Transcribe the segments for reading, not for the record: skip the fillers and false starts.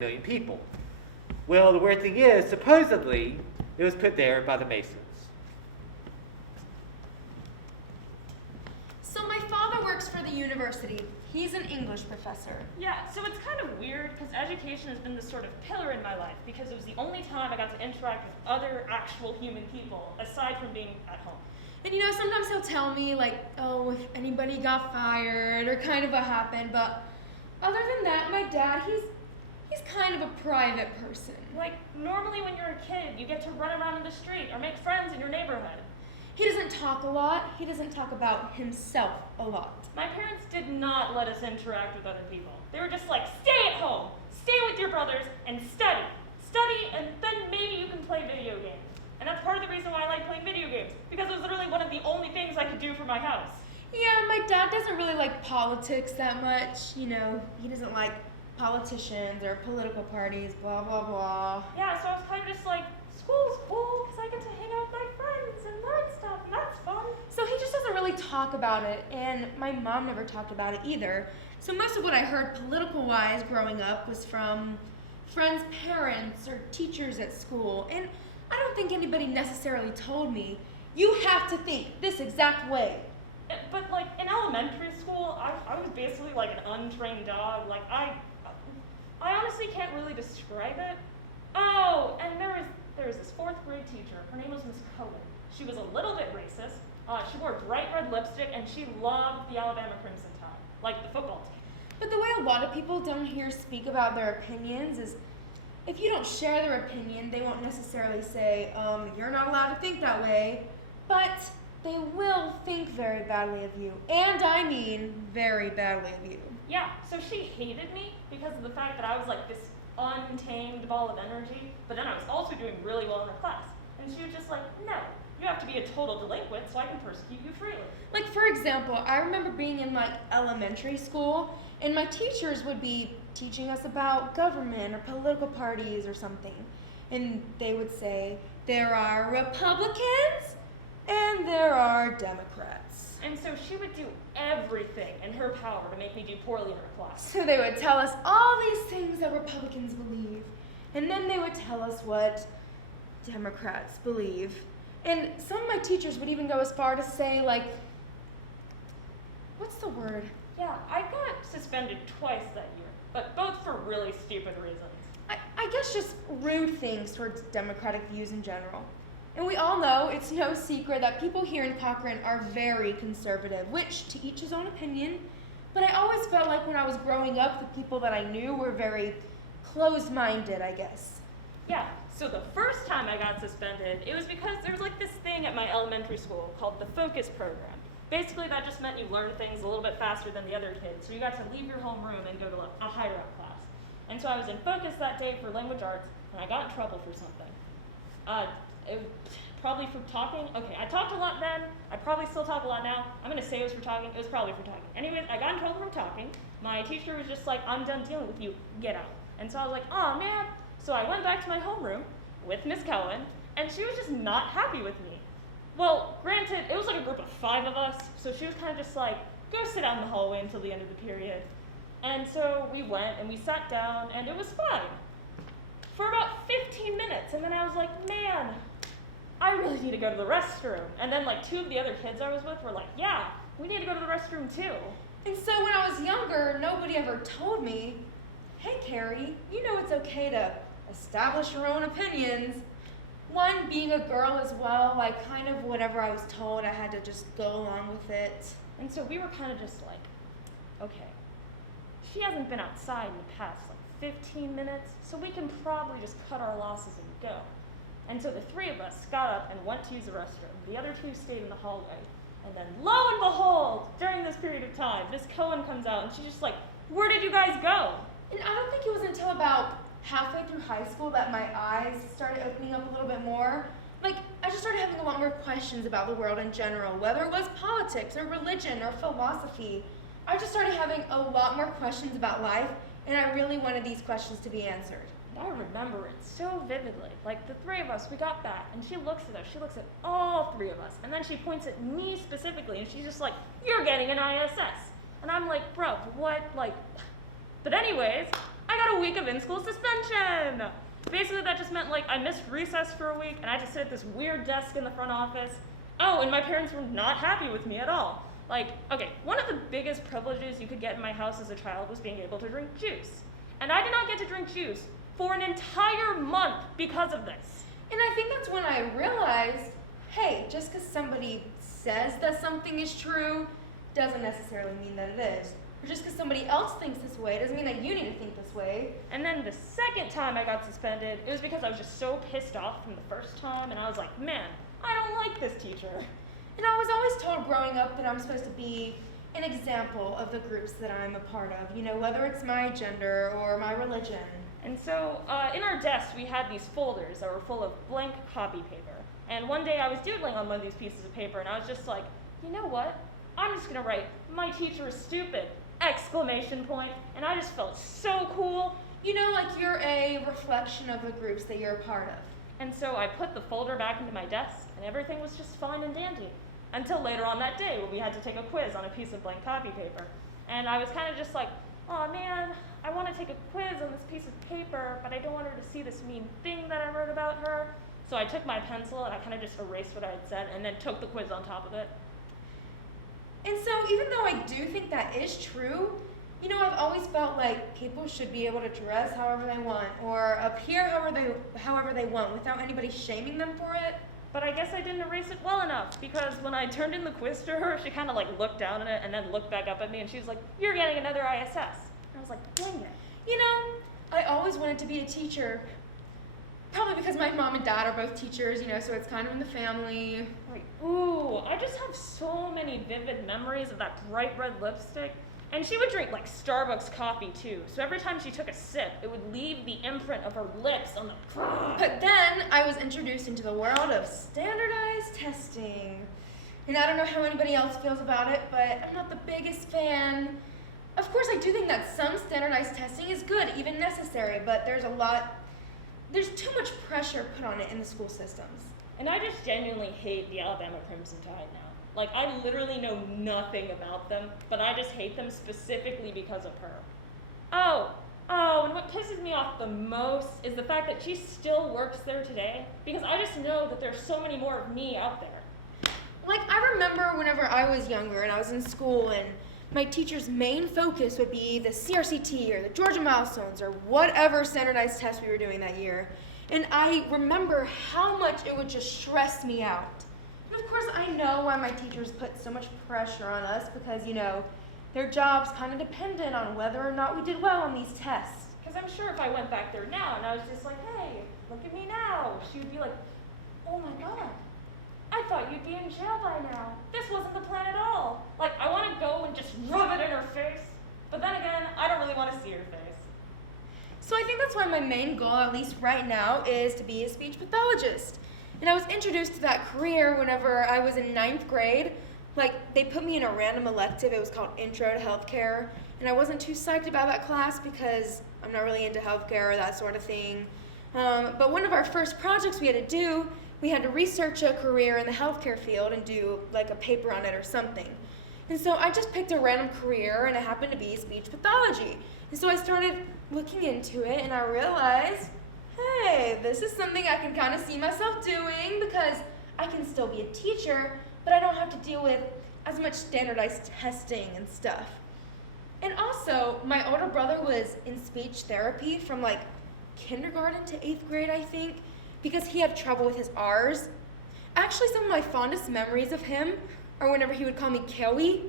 million people. Well, the weird thing is, supposedly, it was put there by the Masons. So my father works for the university. He's an English professor. Yeah, so it's kind of weird because education has been this sort of pillar in my life because it was the only time I got to interact with other actual human people aside from being at home. And you know, sometimes he'll tell me like, oh, if anybody got fired or kind of what happened, but other than that, my dad, he's kind of a private person. Like, normally when you're a kid, you get to run around in the street or make friends in your neighborhood. He doesn't talk a lot. He doesn't talk about himself a lot. My parents did not let us interact with other people. They were just like, stay at home, stay with your brothers, and study. Study, and then maybe you can play video games. And that's part of the reason why I like playing video games, because it was literally one of the only things I could do for my house. Yeah, my dad doesn't really like politics that much. You know, he doesn't like politicians or political parties, blah, blah, blah. Yeah, so I was kind of just like, school's cool, because I get to hang out with my friends and learn stuff, and that's fun. So he just doesn't really talk about it, and my mom never talked about it either. So most of what I heard political-wise growing up was from friends' parents or teachers at school, and I don't think anybody necessarily told me, you have to think this exact way. But like in elementary school, I was basically like an untrained dog. Like I honestly can't really describe it. Oh, and there was this fourth grade teacher. Her name was Miss Cochran. She was a little bit racist. She wore bright red lipstick, and she loved the Alabama Crimson Tide, like the football team. But the way a lot of people down here speak about their opinions is, if you don't share their opinion, they won't necessarily say, you're not allowed to think that way, but they will think very badly of you. And I mean very badly of you. Yeah, so she hated me because of the fact that I was like this untamed ball of energy, but then I was also doing really well in her class. And she was just like, no, you have to be a total delinquent so I can persecute you freely. Like, for example, I remember being in like elementary school, and my teachers would be teaching us about government or political parties or something. And they would say, there are Republicans and there are Democrats. And so she would do everything in her power to make me do poorly in her class. So they would tell us all these things that Republicans believe, and then they would tell us what Democrats believe. And some of my teachers would even go as far to say, like, what's the word? Yeah, I got suspended twice that year, but both for really stupid reasons. I guess just rude things towards Democratic views in general. And we all know it's no secret that people here in Cochran are very conservative, which to each his own opinion. But I always felt like when I was growing up, the people that I knew were very closed-minded, I guess. Yeah, so the first time I got suspended, it was because there was like this thing at my elementary school called the Focus Program. Basically, that just meant you learned things a little bit faster than the other kids, so you got to leave your homeroom and go to a hideout class. And so I was in Focus that day for language arts, and I got in trouble for something. Probably for talking. Okay, I talked a lot then. I probably still talk a lot now. I'm going to say it was for talking. It was probably for talking. Anyways, I got in trouble for talking. My teacher was just like, I'm done dealing with you. Get out. And so I was like, oh, man. So I went back to my homeroom with Miss Cohen, and she was just not happy with me. Well, granted, it was like a group of 5 of us, so she was kind of just like, go sit out in the hallway until the end of the period. And so we went, and we sat down, and it was fine. For about 15 minutes, and then I was like, man, I really need to go to the restroom. And then like 2 of the other kids I was with were like, yeah, we need to go to the restroom too. And so when I was younger, nobody ever told me, hey, Carrie, you know it's okay to establish your own opinions. One, being a girl as well, like kind of whatever I was told, I had to just go along with it. And so we were kind of just like, okay, she hasn't been outside in the past like 15 minutes, so we can probably just cut our losses and go. And so the 3 of us got up and went to use the restroom. The other 2 stayed in the hallway. And then lo and behold, during this period of time, Miss Cohen comes out and she's just like, where did you guys go? And I don't think it was until about halfway through high school that my eyes started opening up a little bit more. Like, I just started having a lot more questions about the world in general, whether it was politics or religion or philosophy. I just started having a lot more questions about life, and I really wanted these questions to be answered. I remember it so vividly. Like the 3 of us, we got back, and she looks at us. She looks at all 3 of us, and then she points at me specifically, and she's just like, "You're getting an ISS." And I'm like, "Bro, what?" Like, but anyways, I got a week of in-school suspension. Basically, that just meant like I missed recess for a week and I had to sit at this weird desk in the front office. Oh, and my parents were not happy with me at all. Like, okay, one of the biggest privileges you could get in my house as a child was being able to drink juice. And I did not get to drink juice for an entire month because of this. And I think that's when I realized, hey, just because somebody says that something is true doesn't necessarily mean that it is. Or just because somebody else thinks this way doesn't mean that you need to think this way. And then the second time I got suspended, it was because I was just so pissed off from the first time, and I was like, man, I don't like this teacher. And I was always told growing up that I'm supposed to be an example of the groups that I'm a part of, you know, whether it's my gender or my religion. And so in our desk, we had these folders that were full of blank copy paper. And one day I was doodling on one of these pieces of paper, and I was just like, you know what? I'm just gonna write, "My teacher is stupid!" exclamation point. And I just felt so cool. You know, like you're a reflection of the groups that you're a part of. And so I put the folder back into my desk, and everything was just fine and dandy. Until later on that day when we had to take a quiz on a piece of blank copy paper. And I was kind of just like, oh man, I want to take a quiz on this piece of paper, but I don't want her to see this mean thing that I wrote about her. So I took my pencil and I kind of just erased what I had said and then took the quiz on top of it. And so even though I do think that is true, you know, I've always felt like people should be able to dress however they want or appear however they want without anybody shaming them for it. But I guess I didn't erase it well enough because when I turned in the quiz to her, she kind of like looked down at it and then looked back up at me and she was like, "You're getting another ISS." And I was like, dang it. You know, I always wanted to be a teacher. Probably because my mom and dad are both teachers, you know, so it's kind of in the family. Like, ooh, I just have so many vivid memories of that bright red lipstick. And she would drink like Starbucks coffee too. So every time she took a sip, it would leave the imprint of her lips on the. But then I was introduced into the world of standardized testing. And I don't know how anybody else feels about it, but I'm not the biggest fan. Of course, I do think that some standardized testing is good, even necessary, but there's too much pressure put on it in the school systems. And I just genuinely hate the Alabama Crimson Tide now. Like, I literally know nothing about them, but I just hate them specifically because of her. Oh, and what pisses me off the most is the fact that she still works there today, because I just know that there's so many more of me out there. Like, I remember whenever I was younger and I was in school and my teacher's main focus would be the CRCT or the Georgia Milestones or whatever standardized test we were doing that year. And I remember how much it would just stress me out. And of course, I know why my teachers put so much pressure on us because, you know, their job's kind of dependent on whether or not we did well on these tests. Because I'm sure if I went back there now and I was just like, hey, look at me now, she would be like, oh my god, I thought you'd be in jail by now. This wasn't the plan at all. Like, I want to go and just rub it in her face. But then again, I don't really want to see her face. So I think that's why my main goal, at least right now, is to be a speech pathologist. And I was introduced to that career whenever I was in 9th grade. Like, they put me in a random elective. It was called Intro to Healthcare. And I wasn't too psyched about that class because I'm not really into healthcare or that sort of thing. But one of our first projects we had to do, we had to research a career in the healthcare field and do like a paper on it or something. And so I just picked a random career and it happened to be speech pathology. And so I started looking into it and I realized, hey, this is something I can kind of see myself doing because I can still be a teacher, but I don't have to deal with as much standardized testing and stuff. And also, my older brother was in speech therapy from like kindergarten to 8th grade, I think, because he had trouble with his R's. Actually, some of my fondest memories of him are whenever he would call me Kelly.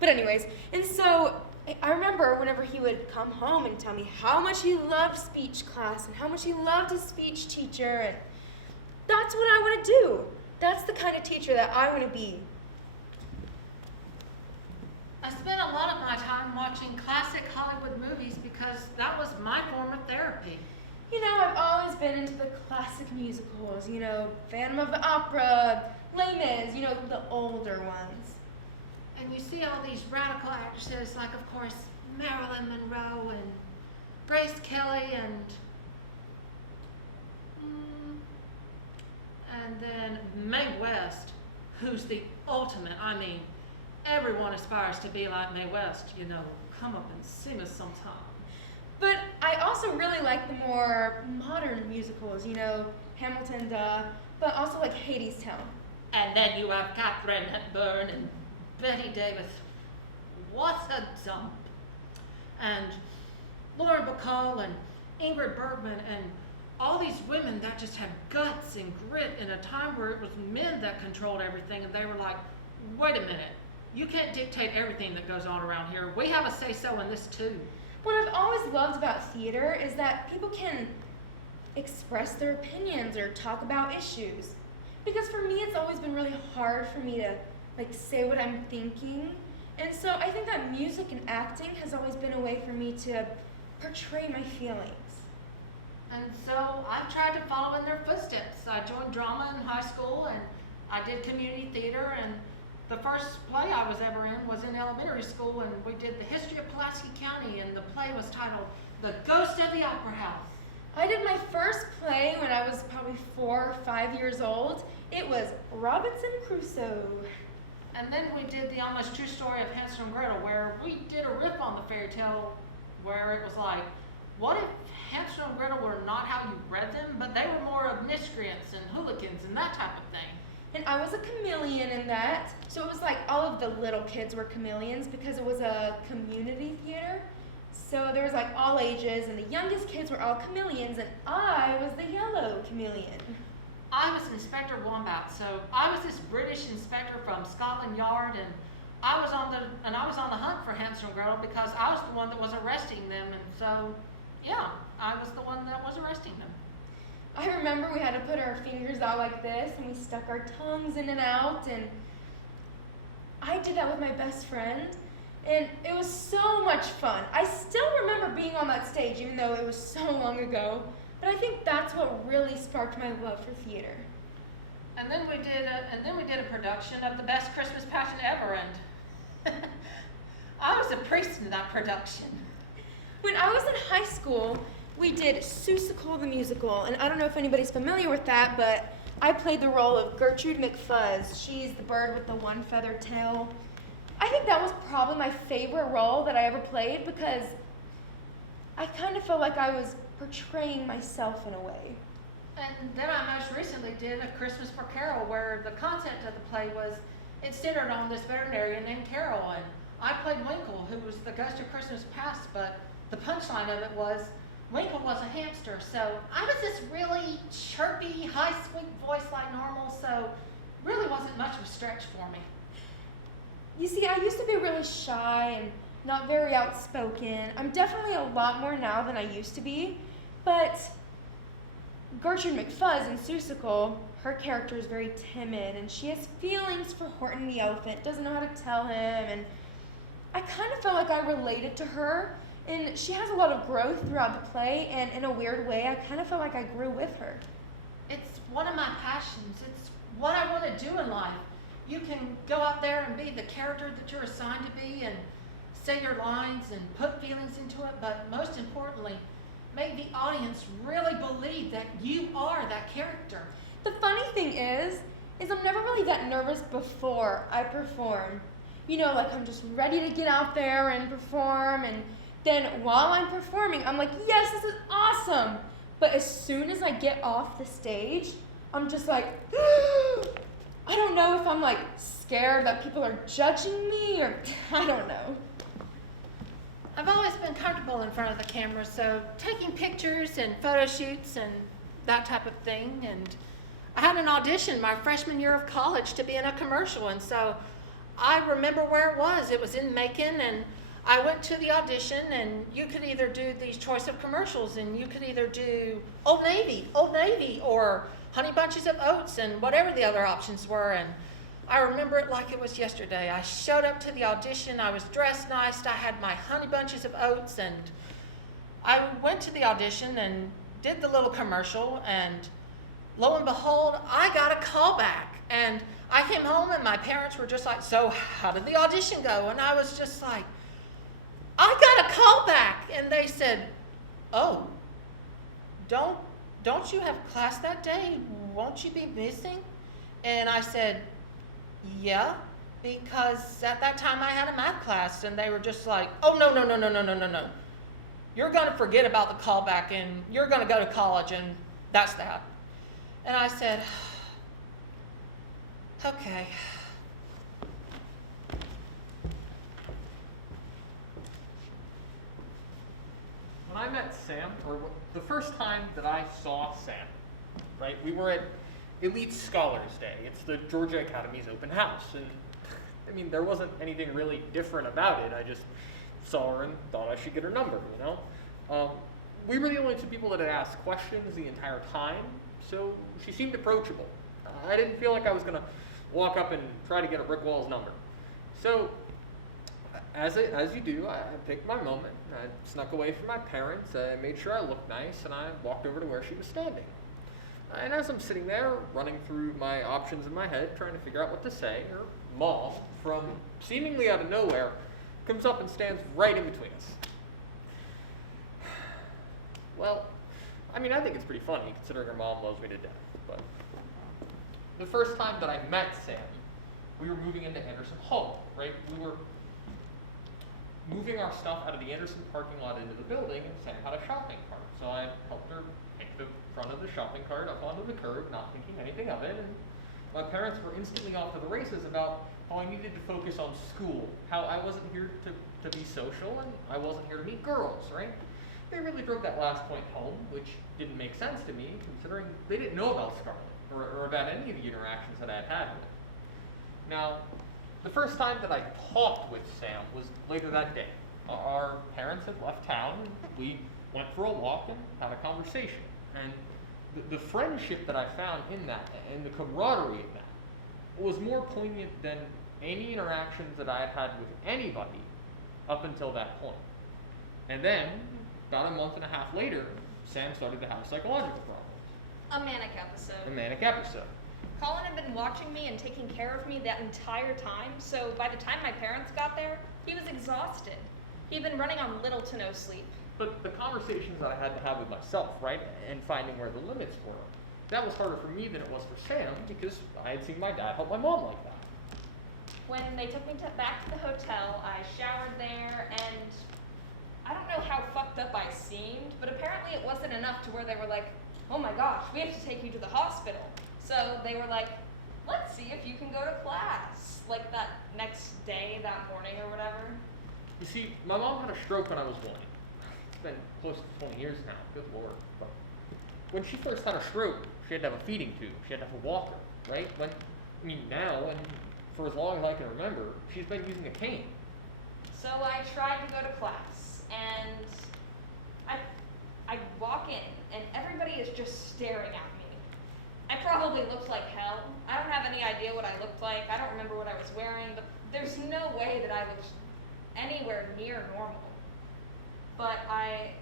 But anyways, and so I remember whenever he would come home and tell me how much he loved speech class and how much he loved his speech teacher, and that's what I want to do. That's the kind of teacher that I want to be. I spent a lot of my time watching classic Hollywood movies because that was my form of therapy. You know, I've always been into the classic musicals, you know, Phantom of the Opera, Les Mis, you know, the older ones. And you see all these radical actresses like, of course, Marilyn Monroe and Grace Kelly and then Mae West, who's the ultimate. I mean, everyone aspires to be like Mae West, you know. Come up and sing us sometime. But I also really like the more modern musicals, you know, Hamilton, duh, but also like Hadestown. And then you have Katharine Hepburn and Betty Davis. What a dump. And Lauren Bacall and Ingrid Bergman and all these women that just had guts and grit in a time where it was men that controlled everything, and they were like, wait a minute, you can't dictate everything that goes on around here. We have a say-so in this too. What I've always loved about theater is that people can express their opinions or talk about issues. Because for me, it's always been really hard for me to like say what I'm thinking. And so I think that music and acting has always been a way for me to portray my feelings. And so I've tried to follow in their footsteps. I joined drama in high school, and I did community theater, and the first play I was ever in was in elementary school, and we did the history of Pulaski County, and the play was titled The Ghost of the Opera House. I did my first play when I was probably 4 or 5 years old. It was Robinson Crusoe. And then we did the almost true story of Hansel and Gretel, where we did a riff on the fairy tale, where it was like, what if Hansel and Gretel were not how you read them, but they were more of miscreants and hooligans and that type of thing? And I was a chameleon in that. So it was like all of the little kids were chameleons because it was a community theater. So there was like all ages, and the youngest kids were all chameleons, and I was the yellow chameleon. I was Inspector Wombat, so I was this British inspector from Scotland Yard, and I was on the hunt for Hansel and Gretel because I was the one that was arresting them, and so yeah, I was the one that was arresting them. I remember we had to put our fingers out like this, and we stuck our tongues in and out, and I did that with my best friend, and it was so much fun. I still remember being on that stage, even though it was so long ago, but I think that's what really sparked my love for theater. And then we did a production of The Best Christmas Passion Ever, and I was a priest in that production. When I was in high school, we did Seussical the Musical, and I don't know if anybody's familiar with that, but I played the role of Gertrude McFuzz. She's the bird with the one feathered tail. I think that was probably my favorite role that I ever played because I kind of felt like I was portraying myself in a way. And then I most recently did A Christmas for Carol, where the concept of the play was it centered on this veterinarian named Carol, and I played Winkle, who was the ghost of Christmas past, but the punchline of it was Winkle was a hamster, so I was this really chirpy, high, sweet voice like normal, so really wasn't much of a stretch for me. You see, I used to be really shy and not very outspoken. I'm definitely a lot more now than I used to be, but Gertrude McFuzz in Seussical, her character is very timid, and she has feelings for Horton the elephant, doesn't know how to tell him, and I kind of felt like I related to her, and she has a lot of growth throughout the play, and in a weird way, I kind of felt like I grew with her. It's one of my passions. It's what I want to do in life. You can go out there and be the character that you're assigned to be and say your lines and put feelings into it, but most importantly, make the audience really believe that you are that character. The funny thing is I'm never really that nervous before I perform. You know, like I'm just ready to get out there and perform, and then while I'm performing, I'm like, yes, this is awesome. But as soon as I get off the stage, I'm just like, I don't know if I'm like scared that people are judging me or I don't know. I've always been comfortable in front of the camera, so taking pictures and photo shoots and that type of thing. And I had an audition my freshman year of college to be in a commercial, and so I remember where it was. It was in Macon, and I went to the audition, and you could either do these choice of commercials, and you could either do Old Navy, or Honey Bunches of Oats, and whatever the other options were. And I remember it like it was yesterday. I showed up to the audition. I was dressed nice. I had my Honey Bunches of Oats, and I went to the audition and did the little commercial, and lo and behold, I got a call back. And I came home, and my parents were just like, so how did the audition go? And I was just like, I got a call back. And they said, oh, don't you have class that day? Won't you be missing? And I said, yeah, because at that time I had a math class. And they were just like, oh, no. you're going to forget about the callback and you're going to go to college and that's that. And I said, okay. When I met Sam, or the first time that I saw Sam, right, we were at Elite Scholars Day. It's the Georgia Academy's open house. And I mean, there wasn't anything really different about it. I just saw her and thought I should get her number, you know? We were the only two people that had asked questions the entire time, so she seemed approachable. I didn't feel like I was going to walk up and try to get a Rick Walls number. So, as you do, I picked my moment. I snuck away from my parents, I made sure I looked nice, and I walked over to where she was standing. And as I'm sitting there, running through my options in my head, trying to figure out what to say, her mom, from seemingly out of nowhere, comes up and stands right in between us. Well, I mean, I think it's pretty funny, considering her mom loves me to death, but the first time that I met Sam, we were moving into Anderson Hall, right? We were moving our stuff out of the Anderson parking lot into the building, and Sam had a shopping cart. So I helped her take the front of the shopping cart up onto the curb, not thinking anything of it, and my parents were instantly off to the races about how I needed to focus on school, how I wasn't here to be social, and I wasn't here to meet girls, right? They really drove that last point home, which didn't make sense to me, considering they didn't know about Scarlett, or about any of the interactions that I had had with her. Now, the first time that I talked with Sam was later that day. Our parents had left town, and we went for a walk and had a conversation. And the friendship that I found in that, and the camaraderie in that, was more poignant than any interactions that I had had with anybody up until that point. And then, about a month and a half later, Sam started to have psychological problems. A manic episode. A manic episode. Colin had been watching me and taking care of me that entire time, so by the time my parents got there, he was exhausted. He'd been running on little to no sleep. But the conversations that I had to have with myself, right, and finding where the limits were, that was harder for me than it was for Sam, because I had seen my dad help my mom like that. When they took me back to the hotel, I showered there, and I don't know how fucked up I seemed, but apparently it wasn't enough to where they were like, oh my gosh, we have to take you to the hospital. So they were like, let's see if you can go to class, like that next day, that morning or whatever. You see, my mom had a stroke when I was 1. It's been close to 20 years now, good lord. But when she first had a stroke, she had to have a feeding tube, she had to have a walker, right? Now, and for as long as I can remember, she's been using a cane. So I tried to go to class, and I walk in, and everybody is just staring at me. I probably looked like hell. I don't have any idea what I looked like. I don't remember what I was wearing, but there's no way that I was anywhere near normal. But I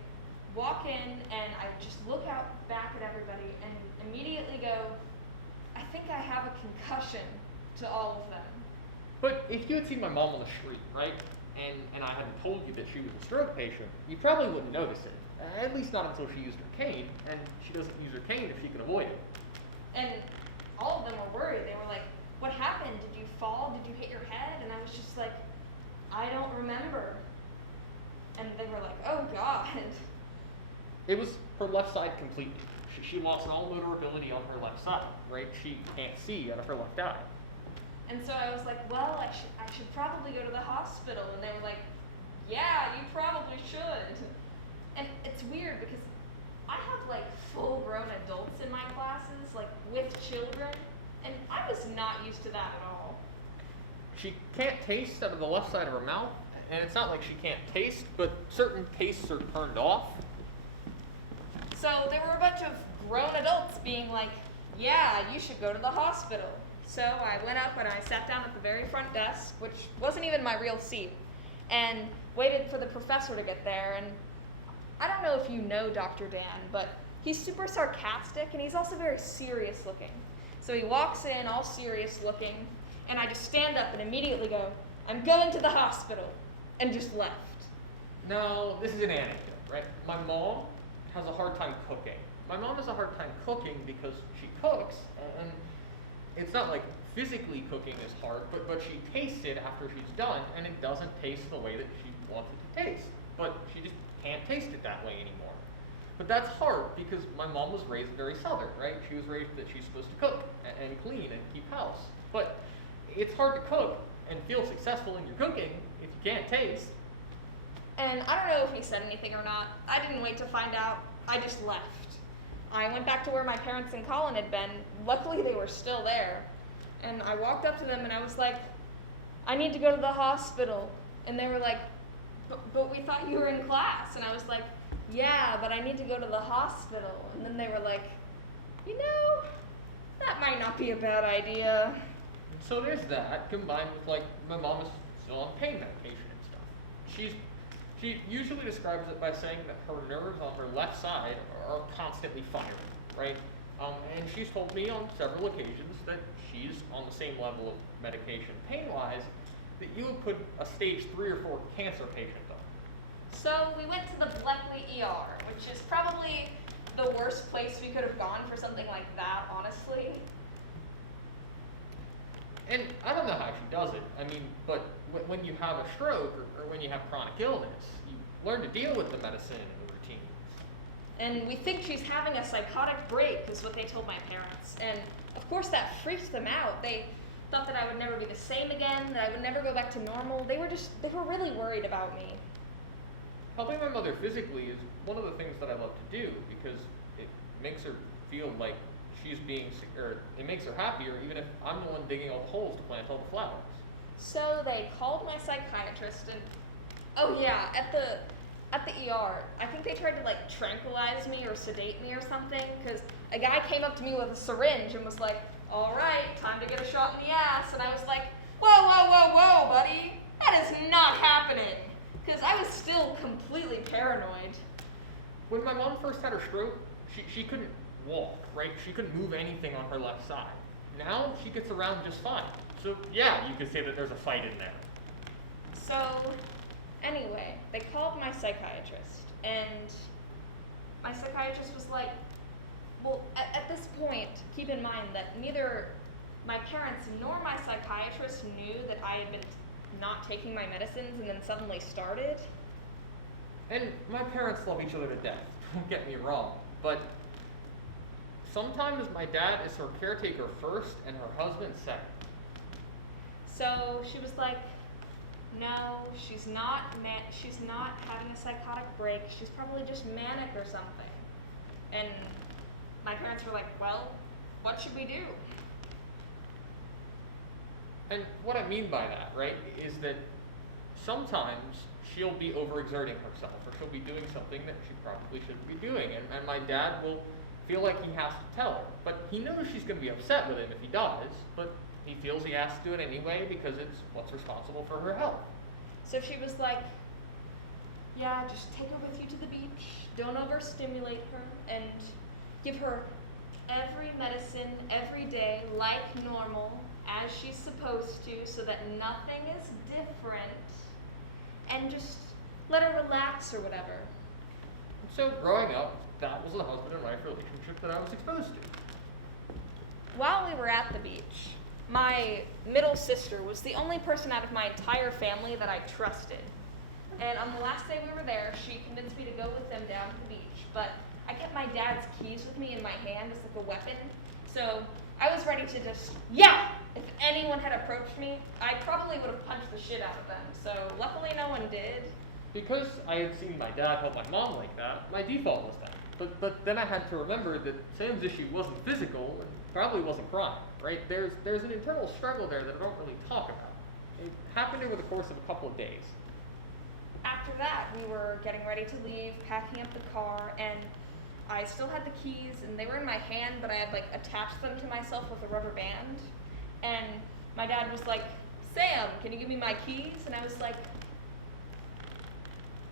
walk in, and I just look out back at everybody, and immediately go, I think I have a concussion to all of them. But if you had seen my mom on the street, right, and I hadn't told you that she was a stroke patient, you probably wouldn't notice it. At least not until she used her cane, and she doesn't use her cane if she can avoid it. And all of them were worried. They were like, what happened? Did you fall? Did you hit your head? And I was just like, I don't remember. And they were like, oh God. It was her left side completely. She lost all motor ability on her left side, right? She can't see out of her left eye. And so I was like, well, I should probably go to the hospital. And they were like, yeah, you probably should. And it's weird because I have like full-grown adults in my classes, like with children, and I was not used to that at all. She can't taste out of the left side of her mouth, and it's not like she can't taste, but certain tastes are turned off. So there were a bunch of grown adults being like, yeah, you should go to the hospital. So I went up and I sat down at the very front desk, which wasn't even my real seat, and waited for the professor to get there. And I don't know if you know Dr. Dan, but he's super sarcastic and he's also very serious looking. So he walks in all serious looking, and I just stand up and immediately go, I'm going to the hospital, and just left. Now, this is an anecdote, right? My mom has a hard time cooking. My mom has a hard time cooking because she cooks, and it's not like physically cooking is hard, but she tastes it after she's done, and it doesn't taste the way that she wants it to taste. But she just can't taste it that way anymore. But that's hard because my mom was raised very Southern, right? She was raised that she's supposed to cook and clean and keep house. But it's hard to cook and feel successful in your cooking if you can't taste. And I don't know if he said anything or not. I didn't wait to find out. I just left. I went back to where my parents and Colin had been. Luckily, they were still there. And I walked up to them and I was like, I need to go to the hospital. And they were like, but we thought you were in class. And I was like, yeah, but I need to go to the hospital. And then they were like, you know, that might not be a bad idea. So there's that, combined with like my mom is still on pain medication and stuff. She usually describes it by saying that her nerves on her left side are constantly firing, right? And she's told me on several occasions that she's on the same level of medication pain-wise that you would put a stage 3 or 4 cancer patient on. So we went to the Bleckley ER, which is probably the worst place we could have gone for something like that, honestly. And I don't know how she does it. I mean, but when you have a stroke or when you have chronic illness, you learn to deal with the medicine and the routines. And we think she's having a psychotic break, is what they told my parents. And of course that freaked them out. They thought that I would never be the same again, that I would never go back to normal. They were really worried about me. Helping my mother physically is one of the things that I love to do because it makes her feel like she's being, or it makes her happier even if I'm the one digging all the holes to plant all the flowers. So they called my psychiatrist and, oh yeah, at the ER, I think they tried to like tranquilize me or sedate me or something, because a guy came up to me with a syringe and was like, all right, time to get a shot in the ass. And I was like, whoa, whoa, whoa, whoa, buddy, that is not happening. Because I was still completely paranoid. When my mom first had her stroke, she couldn't walk, right? She couldn't move anything on her left side. Now she gets around just fine. So yeah, you could say that there's a fight in there. So anyway, they called my psychiatrist, and my psychiatrist was like, well, at this point, keep in mind that neither my parents nor my psychiatrist knew that I had been not taking my medicines and then suddenly started. And my parents love each other to death, don't get me wrong, but sometimes my dad is her caretaker first and her husband second. So she was like, no, she's not having a psychotic break. She's probably just manic or something. And my parents were like, well, what should we do? And what I mean by that, right, is that sometimes she'll be overexerting herself or she'll be doing something that she probably shouldn't be doing. And my dad will feel like he has to tell her. But he knows she's going to be upset with him if he does, but he feels he has to do it anyway because it's what's responsible for her health. So she was like, yeah, just take her with you to the beach. Don't overstimulate her and give her every medicine every day like normal as she's supposed to so that nothing is different and just let her relax or whatever. So growing up, that was the husband and wife relationship that I was exposed to. While we were at the beach, my middle sister was the only person out of my entire family that I trusted. And on the last day we were there, she convinced me to go with them down to the beach. But I kept my dad's keys with me in my hand as like a weapon. So I was ready to just, yeah! If anyone had approached me, I probably would have punched the shit out of them. So luckily no one did. Because I had seen my dad help my mom like that, my default was that. But then I had to remember that Sam's issue wasn't physical and probably wasn't crime, right? There's an internal struggle there that I don't really talk about. It happened over the course of a couple of days. After that, we were getting ready to leave, packing up the car, and I still had the keys, and they were in my hand, but I had like attached them to myself with a rubber band. And my dad was like, Sam, can you give me my keys? And I was like,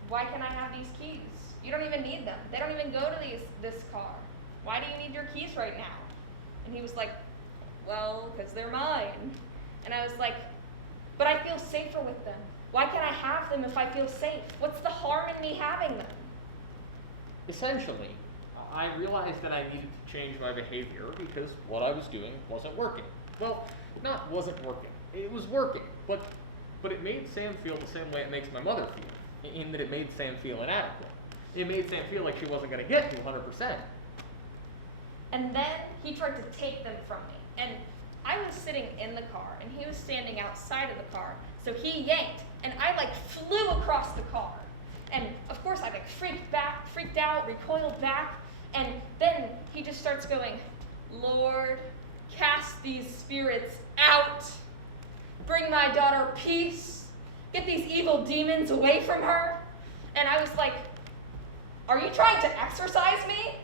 why can't I have these keys? You don't even need them. They don't even go to this car. Why do you need your keys right now? And he was like, well, because they're mine. And I was like, but I feel safer with them. Why can't I have them if I feel safe? What's the harm in me having them? Essentially, I realized that I needed to change my behavior because what I was doing wasn't working. Well, not wasn't working. It was working, but it made Sam feel the same way it makes my mother feel, in that it made Sam feel inadequate. It made Sam feel like she wasn't going to get to 100%. And then he tried to take them from me. And I was sitting in the car, and he was standing outside of the car. So he yanked, and I like flew across the car. And of course I like freaked out, recoiled back. And then he just starts going, Lord, cast these spirits out. Bring my daughter peace. Get these evil demons away from her. And I was like, are you trying to exorcise me?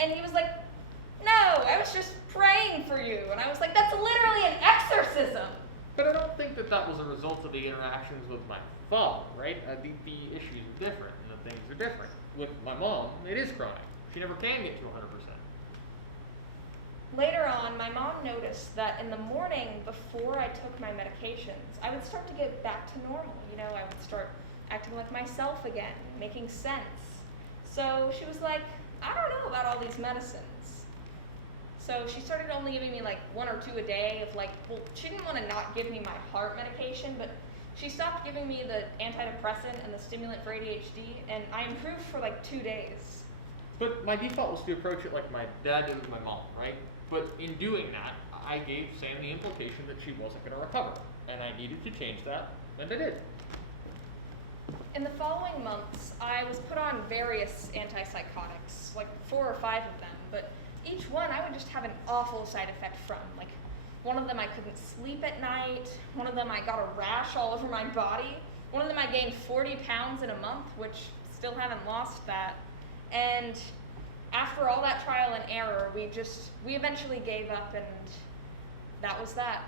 And he was like, no, I was just praying for you. And I was like, that's literally an exorcism. But I don't think that that was a result of the interactions with my father, right? The issues are different, and the things are different. With my mom, it is chronic. She never can get to 100%. Later on, my mom noticed that in the morning before I took my medications, I would start to get back to normal. You know, I would start acting like myself again, making sense. So she was like, I don't know about all these medicines. So she started only giving me like 1 or 2 a day of like, well, she didn't want to not give me my heart medication, but she stopped giving me the antidepressant and the stimulant for ADHD, and I improved for like 2 days. But my default was to approach it like my dad did with my mom, right? But in doing that, I gave Sam the implication that she wasn't going to recover, and I needed to change that, and I did. In the following months, I was put on various antipsychotics, like 4 or 5 of them, but each one I would just have an awful side effect from. Like, one of them I couldn't sleep at night, one of them I got a rash all over my body, one of them I gained 40 pounds in a month, which still haven't lost that. And after all that trial and error, we eventually gave up, and that was that.